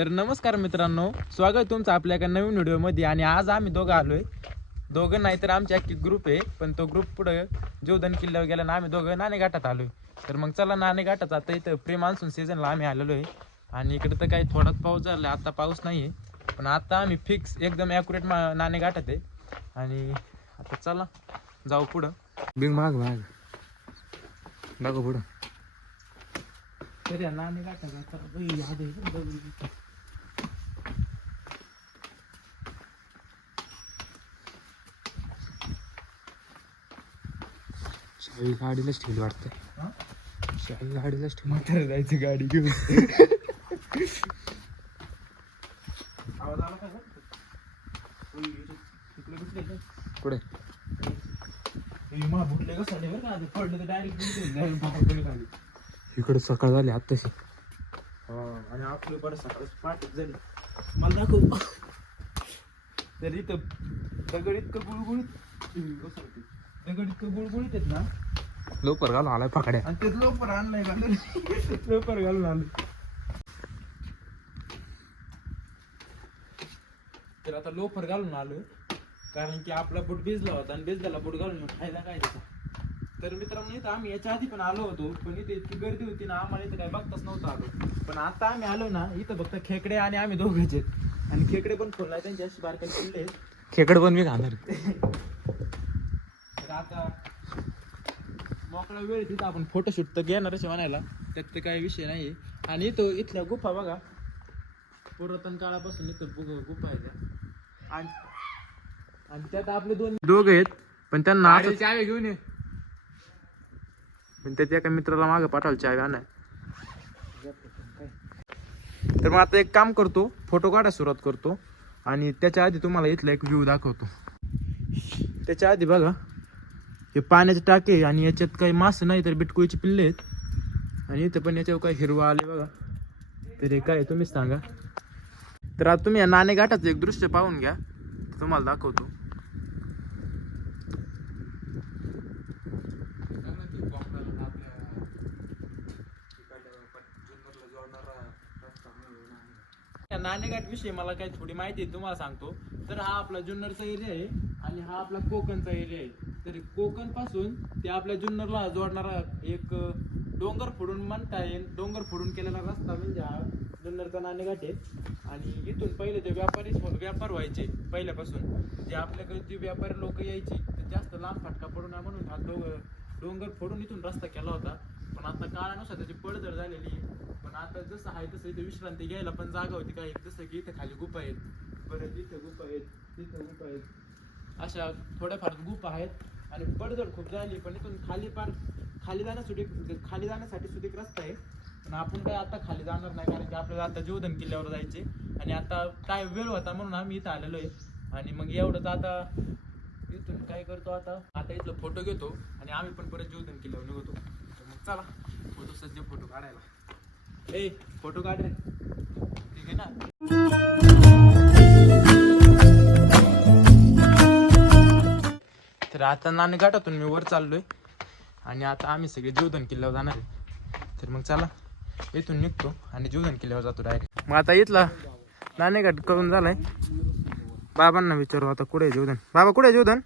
तर नमस्कार मित्रांनो, स्वागत आहे तुमचं आपल्या एका नवीन व्हिडिओमध्ये. आणि आज आम्ही दोघं आलोय. दोघं नाही तर आमची अख्खी ग्रुप आहे, पण तो ग्रुप पुढे जोधन किल्ल्यावर गेला ना आम्ही दोघं नाणे घाटात आलोय. तर मग चला नाणे घाटात. आता इथं प्री मान्सून सीझनला आम्ही आलेलो आहे आणि इकडे तर काही थोडाच पाऊस झाला, आता पाऊस नाही आहे. पण आता आम्ही फिक्स एकदम ॲक्युरेट नाणे घाटात आहे. आणि आता चला जाऊ पुढं. बिग माग माग बघू पुढं. तर नाणे घाटात शाही गाडीलाच ठेवली वाटतंय. शाही गाडीलाच ठेवली. म्हातारा जायची गाडी घेऊन. पुढे इकडे सकाळ झाली आत्ताशी. आणि आपलं बरं सकाळ पाठच झाली. मला दाखव. तर इथं दगड इतकं गुळगुळीत आहेत ना. लोपर घालून आलाय पकड्या. आणि ते लोपर आणलाय घालून. लोपर घालून आलो. तर आता लोफर घालून आलोय कारण की आपला बूट भिजला होता आणि भिजलेला बूट घालून फायदा काय त्याचा. तर मित्रांनो इथं आम्ही याच्या आधी पण आलो होतो, पण इथे इतकी गर्दी होती ना आम्हाला इथं काही बघताच नव्हतं आलो. पण आता आम्ही आलो ना इथं फक्त खेकडे आणि आम्ही दोघेच आहेत. आणि खेकडे पण खोललाय त्यांची अशी बारकाई किल्ले आहेत. खेकडे पण मी खाणार. तर आता मोकळा वेळ तिथं आपण फोटोशूट तर घेणारच म्हणायला, त्यात तर काही विषय नाही. आणि तो इथल्या गुफा बघा, पुरातन काळापासून इथं गुफा आहे त्या. आणि त्यात आपले दोघं आहेत, पण त्यांना असं चावी घेऊन ये. पण त्याच्या एका मित्राला मागं पाठवायला चावी आणाय. तर मग आता एक काम करतो, फोटो काढायला सुरुवात करतो. आणि त्याच्या आधी तुम्हाला इथला एक व्ह्यू दाखवतो. त्याच्या आधी बघा हे पाण्याचे टाके आणि याच्यात काही मासे नाही तर बिटकुळीचे पिल्ले आहेत. आणि इथं पण याच्यावर काही हिरवा आले बघा. तर हे काय तुम्हीच सांगा. तर आता तुम्ही या नाणे घाटाचं एक दृश्य पाहून घ्या, तुम्हाला दाखवतो. नाणेघाट विषयी मला काही थोडी माहिती आहे, तुम्हाला सांगतो. तर हा आपला जुन्नरचा एरिया आहे आणि हा आपला कोकणचा एरिया आहे. तर कोकण पासून ते आपल्या जुन्नरला जोडणारा एक डोंगर फोडून म्हणता येईल, डोंगर फोडून केलेला रस्ता म्हणजे हा जुन्नरचा नाणेघाट आहे. आणि इथून पहिले जे व्यापार व्हायचे पहिल्यापासून, जे आपल्याकडे जे व्यापारी लोक यायचे ते जास्त लांब फाटका पडू नये म्हणून हा डोंगर फोडून इथून रस्ता केला होता. पण आता काळानुसार त्याची पडझड झालेली आहे. पण आता जसं आहे तसं इथे विश्रांती घ्यायला पण जागा होती काय, जसं की इथं खाली गुफा आहेत, परत इथं गुफा आहेत, तिथं गुफा आहेत, अशा थोड्याफार गुफा आहेत. आणि पडझड खूप झाली, पण इथून खाली जाण्यासाठी सुद्धा रस्ता आहे. पण आपण काय आता खाली जाणार नाही, कारण की आपल्याला आता जोधन किल्ल्यावर जायचे. आणि आता काय वेळ होता म्हणून आम्ही इथं आलेलो आहे. आणि मग एवढंच आता इथून काय करतो, आता इथलं फोटो घेतो आणि आम्ही पण परत जोधन किल्ल्यावर निघतो. तर मग चला फोटो काढायला. ए फोटो काढ रे, ठीक आहे ना. तर आता नाणे घाटातून मी वर चाललोय आणि आता आम्ही सगळे जोधन किल्ल्यावर जाणार आहे. तर मग चला इथून निघतो आणि जोधन किल्ल्यावर जातो डायरेक्ट. मग आता इथला नाणेघाट करून झालाय. बाबांना विचारू आता कुठे आहे जोधन. बाबा कुठे आहे जोधन?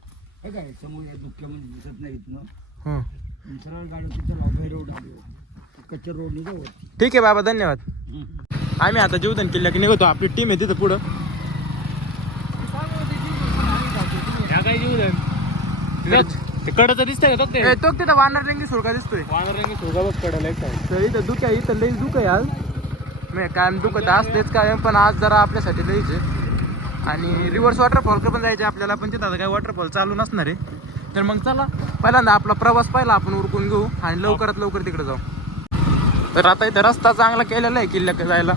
ठीक आहे बाबा, धन्यवाद. आम्ही आता जोधन किल्ल्याकडे निघतो. आपली टीम आहे तिथं पुढं. कडच दिसतंय का तो तिथं वानररंगी सुरका दिसतोय. वानररंगी सुरका बघ कडला. तर इथं दुःख आहे, इथं लईच दुःख आहे आज. मी कायम दुखत असतेच काय, पण आज जरा आपल्यासाठी लईच आहे. आणि रिव्हर्स वॉटरफॉल पण जायचे आपल्याला, पण तिथं आता काही वॉटरफॉल चालू नसणार आहे. तर मग चला पहिल्यांदा आपला प्रवास पहिला आपण उरकून घेऊ आणि लवकरात लवकर तिकडे जाऊ. तर आता इथं रस्ता चांगला केलेला आहे किल्ल्याकडे जायला.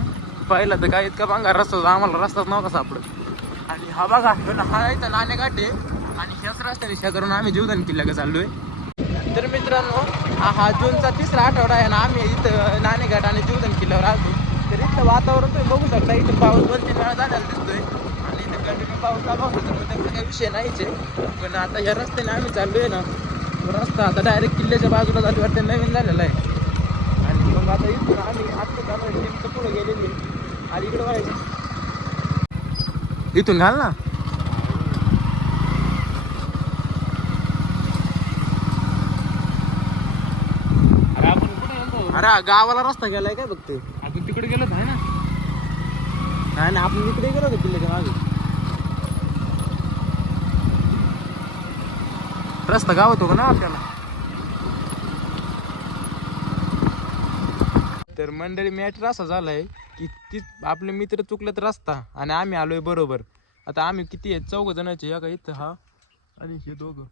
पहिला तर काय इतका भांगार रस्ता होता, आम्हाला रस्ताच नव्हता सापडत. आणि हा बघा हा इथं नाणेघाट आहे आणि ह्याच रस्त्याने शेजारून आम्ही जोधन किल्ल्याकडे चाललोय. तर मित्रांनो हा जूनचा 3रा आठवडा आहे ना, आम्ही इथं नाणेघाट आणि जोधन किल्ल्यावर आलो. तर इथलं वातावरण तुम्ही बघू शकता. इथं पाऊस 2-3 वेळा झालेला दिसतोय आणि इथं कंटिन्यू पाऊस चालू होतो. तर त्याचा काही विषय नाहीच आहे. पण आता ह्या रस्त्याने आम्ही चाललोय ना, रस्ता आता डायरेक्ट किल्ल्याच्या बाजूला जातो वाटतं, नवीन झालेला आहे. आणि मग आता इथून आम्ही आत्ता चालू टीमचं पुढे गेलेली आणि इकडे वळायचं. इथून घाल ना. अरे गावाला रस्ता गेलाय काय बघते. आपण तिकडे गेलो आहे ना. नाही ना आपण इकडे गेलो होतो किल्ल्याच्या मागे. रस्ता गावात होता ना आपल्याला. तर मंडळी मॅटर असा झालाय की ती आपले मित्र चुकलेत रस्ता आणि आम्ही आलोय बरोबर. आता आम्ही किती आहेत 4 जणांचे. या का इथं हा आणि हे दोघं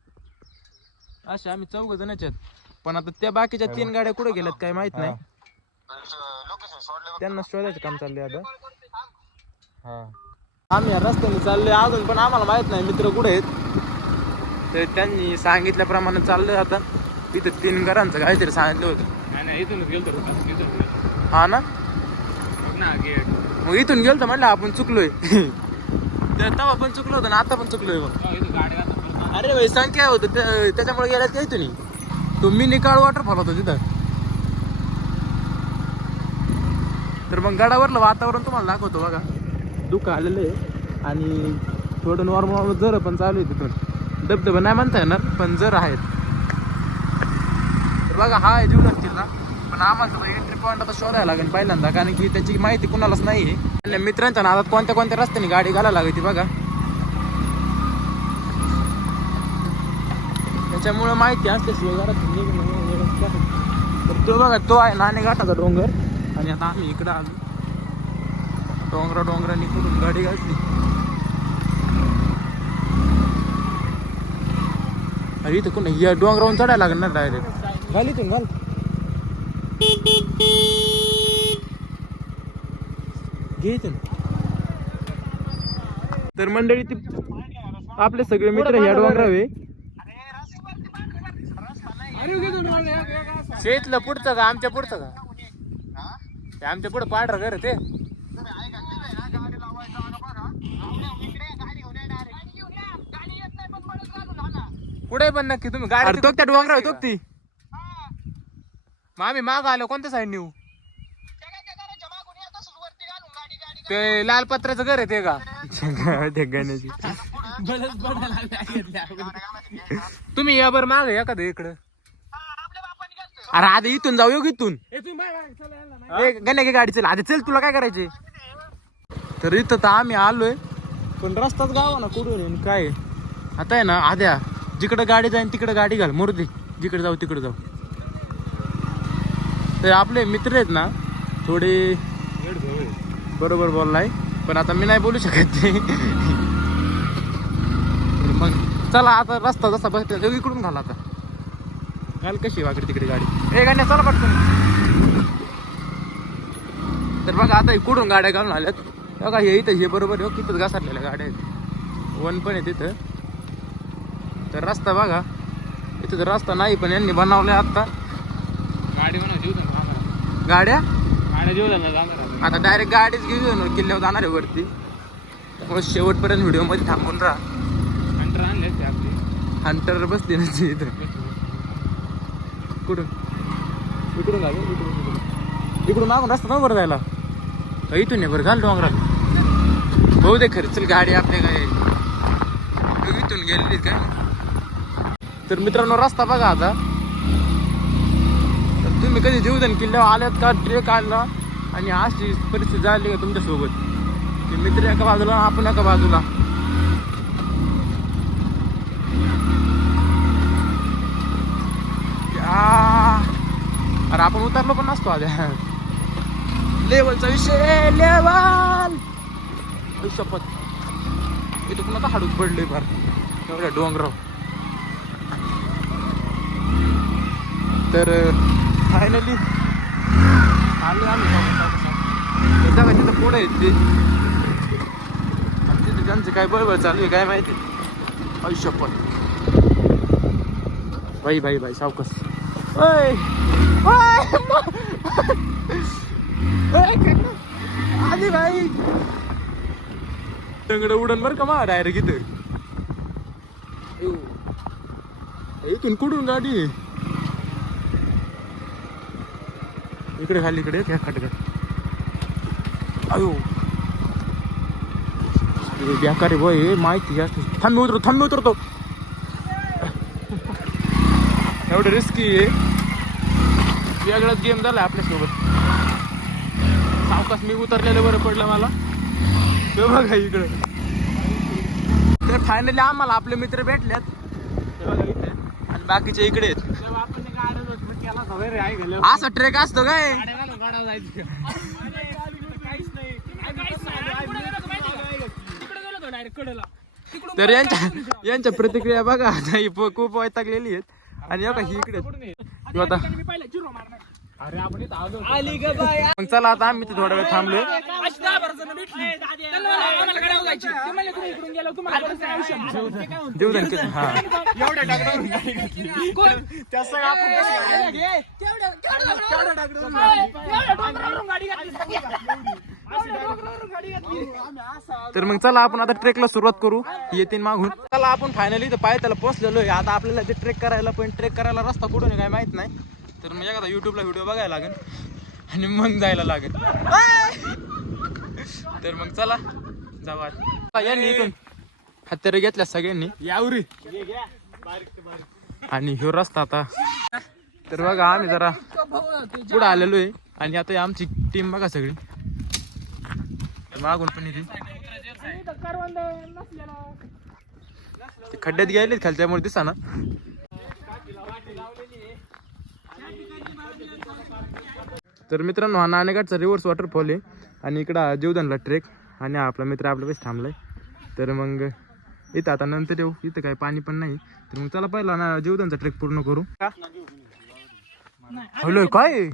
असे आम्ही 4 जणांचे आहेत. पण आता त्या बाकीच्या 3 गाड्या कुठे गेल्यात काय माहित नाही. त्यांना शोधायचं काम चाललंय आता. आम्ही या रस्त्याने चाललोय अजून पण आम्हाला माहित नाही मित्र कुठे आहेत. तर त्यांनी सांगितल्याप्रमाणे चाललोय आता. तिथं 3 घरांचं काहीतरी सांगितलं होतं. नाही इथूनच गेलो तर हा ना गेट. मग इथून गेलो तर म्हणलं आपण चुकलोय. तेव्हा पण चुकलो होतं ना आता पण चुकलोय. मग अरे भाई संख्या होतं त्याच्यामुळे गेल्यात काय तुम्ही. तो मिनी काळ वॉटरफॉल होता तिथं. तर मग गडावरलं वातावरण तुम्हाला दाखवतो बघा. दुःख आलेलं आहे आणि थोडं नॉर्मल जर पण चालू आहे तिथून. धबधबा नाही म्हणता येणार पण जर आहेत. तर बघा हा आहे जुन्नर किल्ला. पण आम्हाला एंट्री पॉईंट आता शोधायला लागेल पहिल्यांदा कारण की त्याची माहिती कुणालाच नाही आहे. आणि मित्रांच्या नादात कोणत्या कोणत्या रस्त्याने गाडी घालायला लागते बघा. त्याच्यामुळे माहिती असल्याशिवाय घरात तर तो बघा तो आहे नाणेघाटाचा डोंगर. आणि आता आम्ही इकडं आलो. डोंगरांनी कुठून गाडी घातली. अरे इथं कोण या डोंगरावरून चढायला लागेल ना डायरेक्ट. घाल इथून घाल. घे इथून. तर मंडळी ती आपले सगळे मित्र ह्या डोंगरावे. शेतलं पुढचं का आमच्या पुढचं का. आमच्या पुढे पांढरं घर ते. पुढे पण नक्की तुम्ही गाडी तो त्या डोंगरावर तो ती. मग आम्ही माग आलो कोणत्या साईड नेऊ. ते लाल पत्र्याचं घर आहे ते का. ते गाण्याची तुम्ही या बरं माग एखादं इकडं. अरे आधी इथून जाऊ योग इथून. गण्या की गाडी चल आधी चल तुला काय करायचे. तर इथं तर आम्ही आलोय पण रस्ताच गावा ना कुठून काय. आता आहे ना आद्या जिकडे गाडी जाईन तिकडे गाडी घाल मोरदी. जिकडे जाऊ तिकडे जाऊ. तर आपले मित्र आहेत ना थोडे बरोबर बोललाय पण आता मी नाही बोलू शकत ते. मग चला आता रस्ता जसा बस इकडून घाला आता. घाल कशी वाकडे तिकडे गाडी. गाड्या चला पटकन. तर बघा आता कुठून गाड्या घालून आल्यात बघा. हे इथं हे बरोबर हो किती घासारलेल्या गाड्या आहेत. वन पण आहे तिथं. तर रस्ता बघा इथं तर रस्ता नाही पण यांनी बनवलाय आता. गाडी बनव गाड्या जाणार. आता डायरेक्ट गाडीच घेऊन किल्ल्यावर जाणार आहे वरती. त्यामुळे शेवटपर्यंत व्हिडिओ मध्ये थांबून राहा. हंटर आणले असते आपले. हंटर बसली ना इथं. कुठून इकडून घाल इकडून मागून रस्ता नव्हता जायला. इथून आहे बरं घाल डोंगरात. भाऊ दे खरी चल गाडी आपल्या काय इथून गेलेली काय. तर मित्रांनो रस्ता बघा आता. तर तुम्ही कधी जीवदान किल्ल्यावर आल्यात का ट्रेक आला आणि अशी परिस्थिती झाली का तुमच्यासोबत की मित्र एका बाजूला आपण एका बाजूला. अरे आपण उतरलो पण नसतो आधी. लेवलचा विषय लेवल शपथ. इथं पुन्हा आता हाडूक पडले फार एवढ्या डोंगराव. तर फायनली आलो आम्ही. जागा तिथं पुढे आहेत ते. तिथे त्यांचं काय बळबळ चालू आहे काय माहिती. शपथ बाई बाई बाई सावकस. आधी भाई दगड उडन बर का मा डायरेक्ट इथं. इथून कुठून गाडी इकडे खाली इकडे त्या खटखट. अयो बेकारी बोय हे माहिती जास्त थांबी उतरतो एवढं रिस्की आहे वेगळाच गेम झालाय आपल्यासोबत सावकाश मी उतरलेलं बरं पडलं मला ते बघा इकडे तर फायनली आम्हाला आपले मित्र भेटल्यात ते बघा इथे आणि बाकीचे इकडे आहेत असं ट्रेक असतो काय तर यांच्या प्रतिक्रिया बघा खूप वैतागलेली आहेत आणि बघा ही इकडे आता मग चला आता आम्ही थोडा वेळ थांबलोय देऊ हा तर मग चला आपण आता ट्रेकला सुरुवात करू येतील मागून चला आपण फायनली तर पाय त्याला पोहोचलेलो आहे आता आपल्याला ते ट्रेक करायला रस्ता कुठून आहे काय माहित नाही तर मग एखादा युट्यूबला व्हिडिओ बघायला लागेल आणि मग जायला लागेल तर मग चला जाऊ यांनी इथून हत्यारे घेतल्या सगळ्यांनी यावरी आणि ह्यो रस्ता आता तर बघा आम्ही जरा पुढे आलेलो आहे आणि आता आमची टीम बघा सगळी मागून पण येते ते खड्ड्यात गेलेत खाली त्यामुळे दिसा ना तर मित्रांनो हा नाणेघाटचा रिव्हर्स वॉटरफॉल आहे आणि इकडं जीवदानला ट्रेक आणि आपला मित्र आपल्या पैसे थांबलाय तर मग इथं आता नंतर येऊ इथं काही पाणी पण नाही तर मग चला पहिला ना जीवदानचा ट्रेक पूर्ण करू हॅलो काय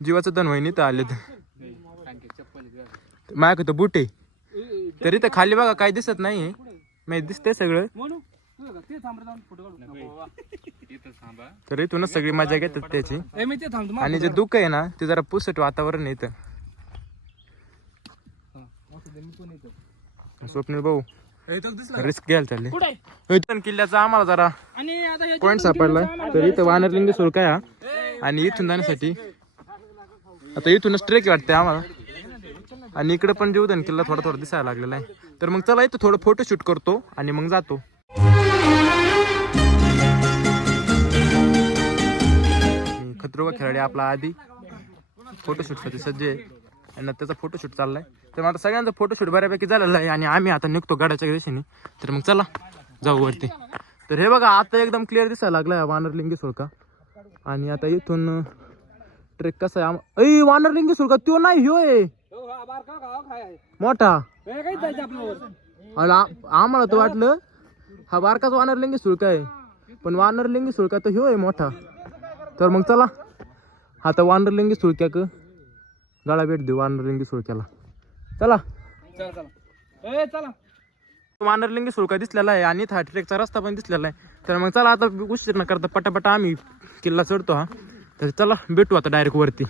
जीवाचं धन वहिनी तर आले माझ्या तर बुटे तरी तर खाली बघा काही दिसत नाही मी दिसते सगळं तर इथूनच सगळी मजा घेतात त्याची आणि जे दुःख आहे ना ते जरा पुसट वातावरण येतं स्वप्नील भाऊ रिस्क घ्यायला चालले किल्ल्याचा आम्हाला जरा पॉइंट सापडलाय तर इथं वानरलिंग शुल्क आहे आणि इथून जाण्यासाठी आता इथूनच ट्रेक वाटतंय आम्हाला आणि इकडे पण जीवदान किल्ला थोडा दिसायला लागलेला आहे तर मग चला इथं थोडं फोटोशूट करतो आणि मग जातो खतरो का खेळाडू आपला आधी फोटोशूटसाठी सज्ज आहे आणि त्याचा फोटोशूट चाललाय तर आता सगळ्यांचा फोटोशूट बऱ्यापैकी झालेला आहे आणि आम्ही आता निघतो गडाच्या दिशेने तर मग चला जाऊ वरती तर हे बघा आता एकदम क्लिअर दिसायला लागलाय वानरलिंगी शुल्का आणि आता इथून ट्रेक कसा आहे वानरलिंगी शुल्का तो नाही ह्यो आहे मोठा आम्हाला तर वाटलं हा बारकाच वानरलिंगी शुल्क आहे पण वानरलिंगी शुल्का तर ह्यो आहे मोठा तर मग चला आता वानरलिंगी शुल्क्याक गाळा भेट देऊ वानरलिंगी शुल्क्याला चला वानरलिंगी शुल्क दिसलेला आहे आणि हा ट्रेकचा रस्ता पण दिसलेला आहे तर मग चला आता उशीर न करता पटापटा आम्ही किल्ला चढतो हा तर चला भेटू आता डायरेक्ट वरती